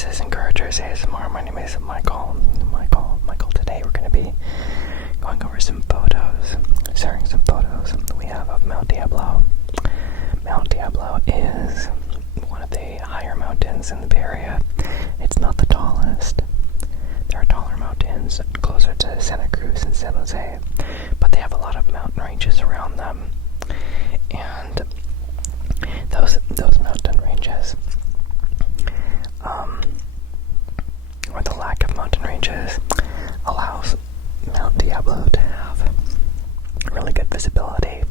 This is Encouragers ASMR. My name is Michael. Today we're going to be going over some photos, sharing some photos we have of Mount Diablo. Mount Diablo is one of the higher mountains in the Bay Area. It's not the tallest. There are taller mountains closer to Santa Cruz and San Jose, but they have a lot of mountain ranges around them. And those mountain ranges, or the lack of mountain ranges, allows Mount Diablo to have really good visibility.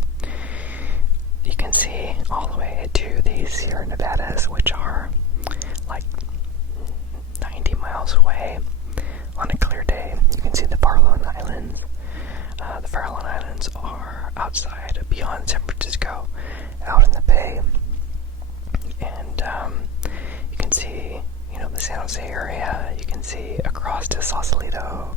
You can see all the way to the Sierra Nevadas, which are like 90 miles away. On a clear day, you can see the Farallon Islands. The Farallon Islands are outside, beyond San Francisco, out in the bay. And you can see, the San Jose area. You can see across to Sausalito.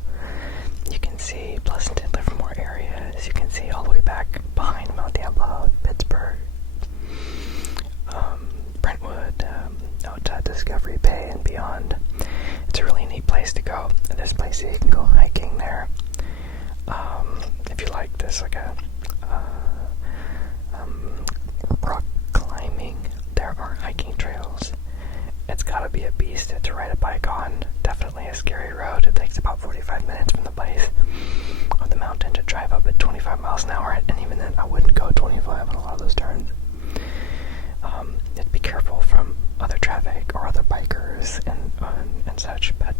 You can see Pleasant and Livermore areas. You can see all the way back behind Mount Diablo, Pittsburgh, Brentwood, out to Discovery Bay and beyond. It's a really neat place to go. And there's places you can go hiking there. If you like this, like a rock climbing, there are hiking trails. It's gotta be a beast to ride a bike on. Definitely a scary road. It takes about 45 minutes from the base of the mountain to drive up at 25 miles an hour, and even then I wouldn't go 25 on a lot of those turns. Be careful from other traffic or other bikers and such, but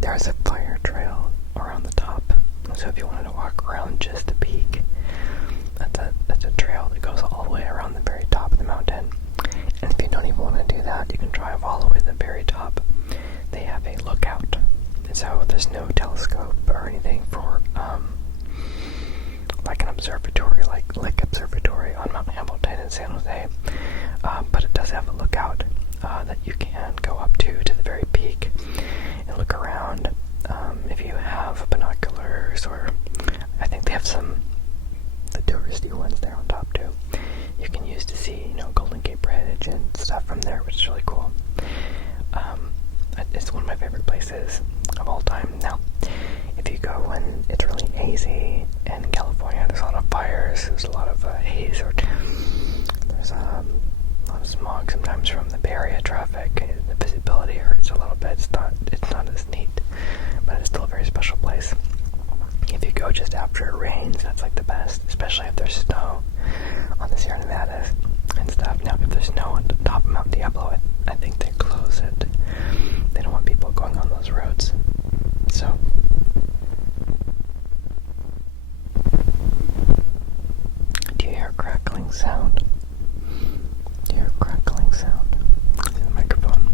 there's a fire trail around the top, so if you wanted to walk around just the peak, that's a trail that goes all the way around the very top of the mountain. And if you don't even want to do that, you can drive all the way to the very top. They have a lookout, and so there's no telescope or anything for like an observatory, like Lake Observatory on Mount Hamilton in San Jose, but it does have a lookout that you can go up to the very peak and look around. If you have binoculars, or I think they have the touristy ones there on top too, you can use to see, Golden Gate Bridge and stuff from there, which is really cool. It's one of my favorite places of all time. Now, if you go when it's really hazy, and in California there's a lot of fires, there's a lot of haze, or there's a lot of smog sometimes from the Bay Area traffic. The visibility hurts a little bit. It's not as neat, but it's still a very special place. If you go just after it rains, that's like the best, especially if there's snow on the Sierra Nevadas and stuff. Now, if there's snow at the top of Mount Diablo, I think they close it. They don't want people going on those roads. So, do you hear a crackling sound? Do you hear a crackling sound in the microphone?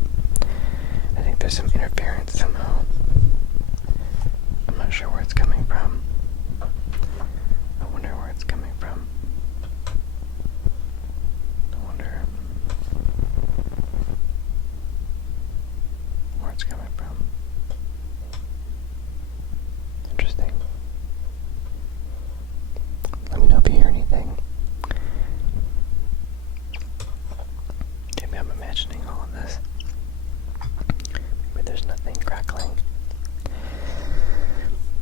I think there's some interference somehow. I'm not sure where it's coming from. I wonder where it's coming from. I wonder where it's coming from. Interesting. Let me know if you hear anything. Maybe I'm imagining all of this. Maybe there's nothing crackling.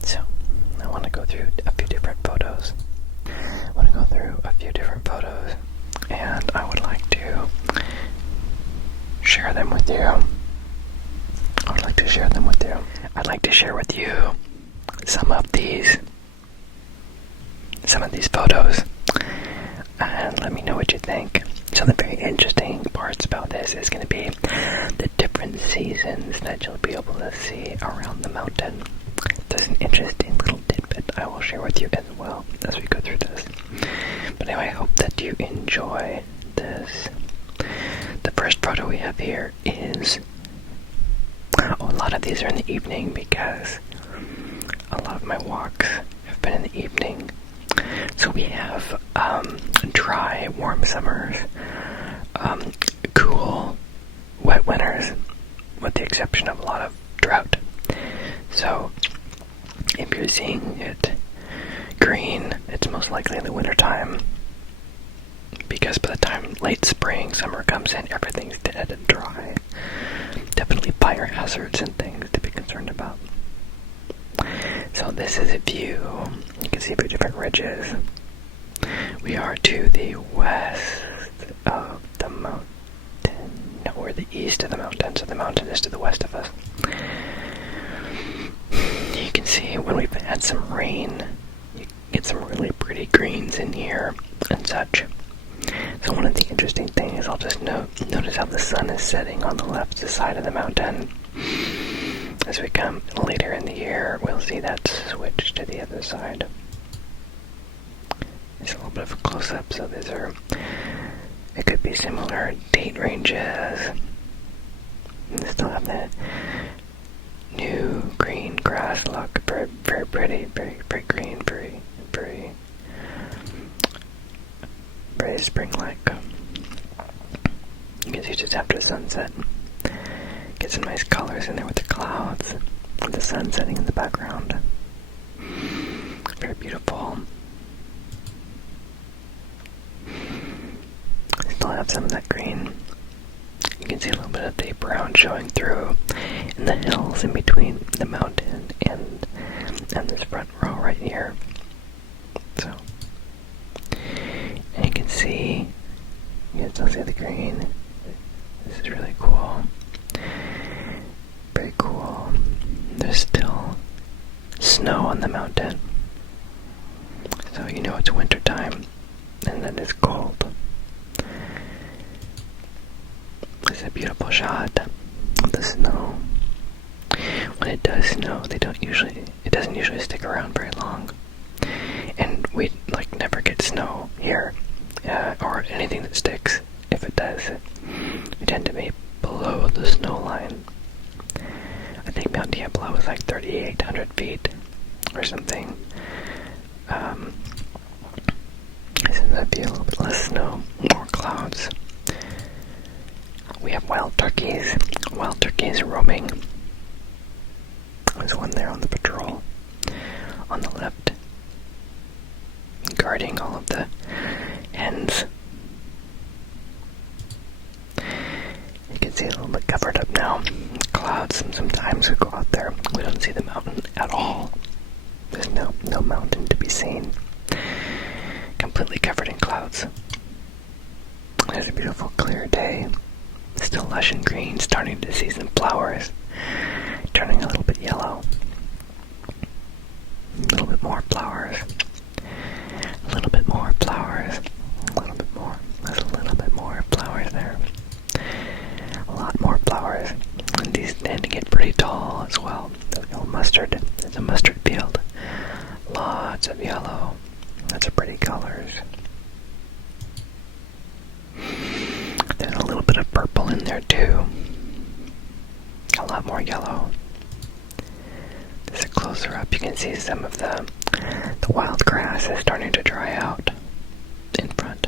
So, I want to go through a few different photos. And I would like to share them with you. I'd like to share with you some of these photos, and let me know what you think. So the very interesting parts about this is going to be the different seasons that you'll be able to see around the mountain. There's an interesting little tidbit I will share with you as well as we go through this. But anyway, I hope that you enjoy this. The first photo we have here is, a lot of these are in the evening because a lot of my walks have been in the evening. So we have dry, warm summers, cool, wet winters, with the exception of a lot of drought. So if you're seeing it green, it's most likely in the wintertime, because by the time late spring, summer comes in, everything's dead and dry. blizzards and things to be concerned about. So this is a view. You can see a few different ridges. We are to the west of the mountain. No, we're the east of the mountain, so the mountain is to the west of us. You can see when we've had some rain, you get some really pretty greens in here and such. So one of the interesting things, I'll just notice how the sun is setting on the left side of the mountain. As we come later in the year, we'll see that switch to the other side. It's a little bit of a close-up, so it could be similar date ranges. And still have the new green grass look, very, very pretty, very, very green, very, very, very spring-like. You can see just after sunset, get some nice colors in there with the clouds, with the sun setting in the background. Very beautiful. Still have some of that green. You can see a little bit of the brown showing through in the hills in between the mountain and this front row right here. So, and you can still see the green. This is really cool. Very cool. There's still snow on the mountain. So you know it's winter time and that it's cold. This is a beautiful shot of the snow. When it does snow, it doesn't usually stick around very long. And we never get snow here, or anything that sticks. If it does, we tend to be below the snow line. I think Mount Diablo was 3,800 feet or something. So that'd be a little bit less snow, more clouds. We have wild turkeys roaming. There's one there on the patrol on the left, guarding all of the hens. You can see a little bit covered up now. Clouds, and sometimes we go out there, we don't see the mountain at all. There's no mountain to be seen. Completely covered in clouds. It's a beautiful clear day. Still lush and green, starting to see some flowers, turning a little bit yellow. A little bit more flowers. A little bit more flowers. A little bit more. There's a little bit more flowers there. A lot more flowers. And these tend to get pretty tall as well. There's mustard. There's a mustard field. Lots of yellow. Lots of pretty colors. There's a little bit of purple in there too. A lot more yellow. There's a closer up. You can see some of the wild grass is starting to dry out in front.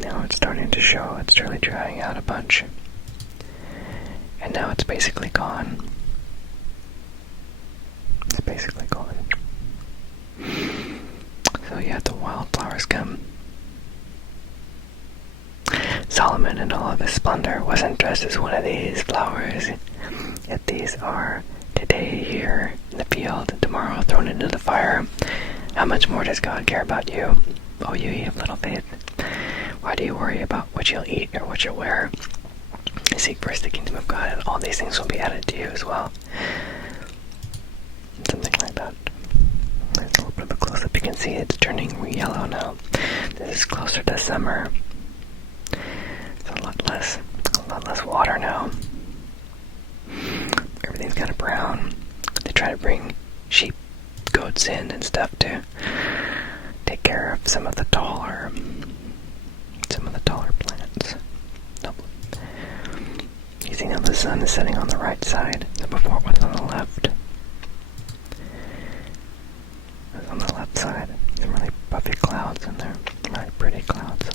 Now it's starting to show. It's really drying out a bunch. And now it's basically gone. It's basically gone. So yeah, the wildflowers come. Solomon in all of his splendor wasn't dressed as one of these flowers, yet these are today here in the field and tomorrow thrown into the fire. How much more does God care about you? Oh, you have little faith. Why do you worry about what you'll eat or what you'll wear? Seek first the kingdom of God, and all these things will be added to you as well. Something like that. There's a little bit of a close-up. You can see it's turning yellow now. This is closer to summer. It's a lot less water now. Everything's kind of brown. They try to bring sheep, goats in and stuff to take care of some of the taller plants. Nope. You see now the sun is setting on the right side, so before it was on the left. It was on the left side. Some really puffy clouds in there. Really pretty clouds.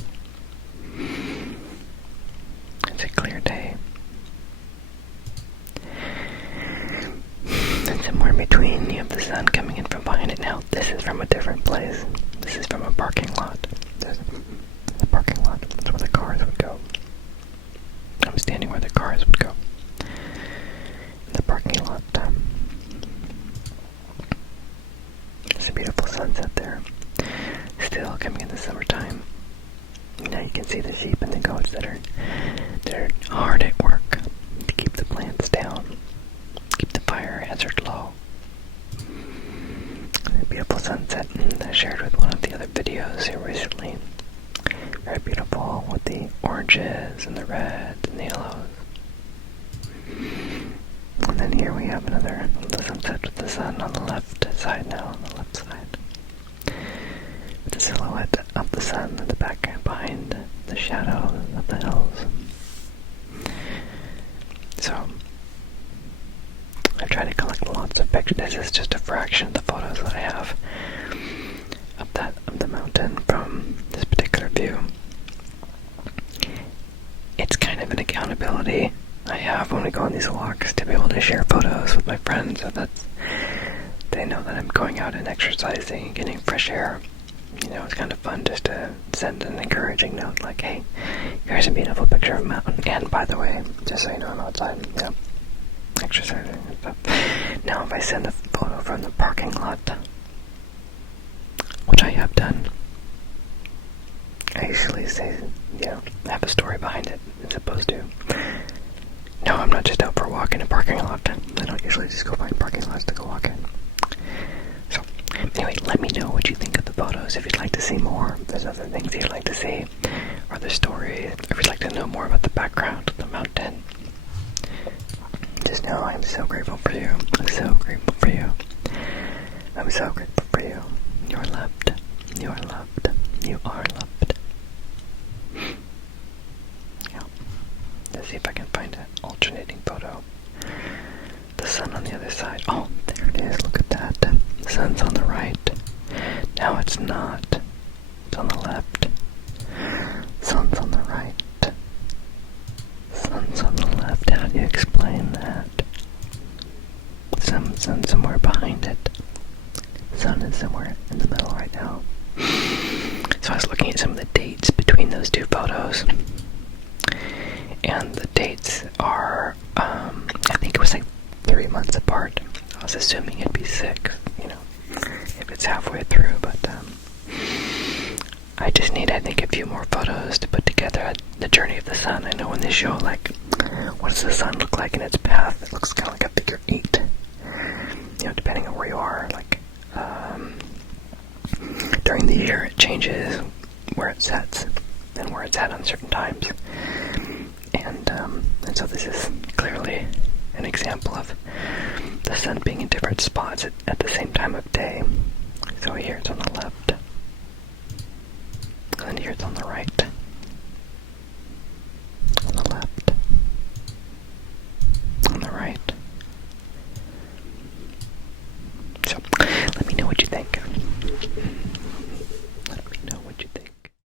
It's a clear day. And somewhere in between, you have the sun coming in from behind it. Now, this is from a different place. This is from a parking lot. There's a parking lot. That's where the cars would go. I'm standing where the cars would go. can see the sheep and the goats that are hard at work to keep the plants down, keep the fire hazard low. A beautiful sunset I shared with one of the other videos here recently. Very beautiful with the oranges and the reds and the yellows. And then here we have another sunset with the sun on the left side now, on the left side. With the silhouette of the sun in the back behind the shadow of the hills. So, I try to collect lots of pictures. This is just a fraction of the photos that I have of the mountain from this particular view. It's kind of an accountability I have when we go on these walks to be able to share photos with my friends, so that they know that I'm going out and exercising and getting fresh air. You know, it's kind of fun just to send an encouraging note like, hey, here's a beautiful picture of a mountain, and by the way, just so you know I'm outside, yeah, exercising and stuff. Now if I send a photo from the parking lot, which I have done, I usually say, you know, have a story behind it, as opposed to, no, I'm not just out for a walk in a parking lot. I don't usually just go find parking lots to go walk in. So, anyway, let me know what you think of the photos. If you'd like to see more, if there's other things you'd like to see, or other stories, or if you'd like to know more about the background of the mountain. Just know I'm so grateful for you. I'm so grateful for you. I'm so grateful for you. You are loved. You are loved. You are loved. Yeah. Let's see if I can find an alternating photo. The sun on the other side. Oh, there it is. Look at that. The sun's on the right. Now it's not. It's on the left. Sun's on the right. Sun's on the left. How do you explain that? Sun's somewhere behind it. Sun is somewhere in the middle right now. So I was looking at some of the dates between those two photos. And the dates are, I think it was like 3 months apart. I was assuming it'd be 6, you know, if it's halfway through, but I just need, I think, a few more photos to put together the journey of the sun. I know when they show, like, what does the sun look like in its path, it looks kind of like a figure 8, you know, depending on where you are, like, during the year it changes where it sets and where it's at on certain times. And so this is clearly an example of the sun being in different spots at the same time of day. So here it's on the left, and then here it's on the right, on the left, on the right. So let me know what you think.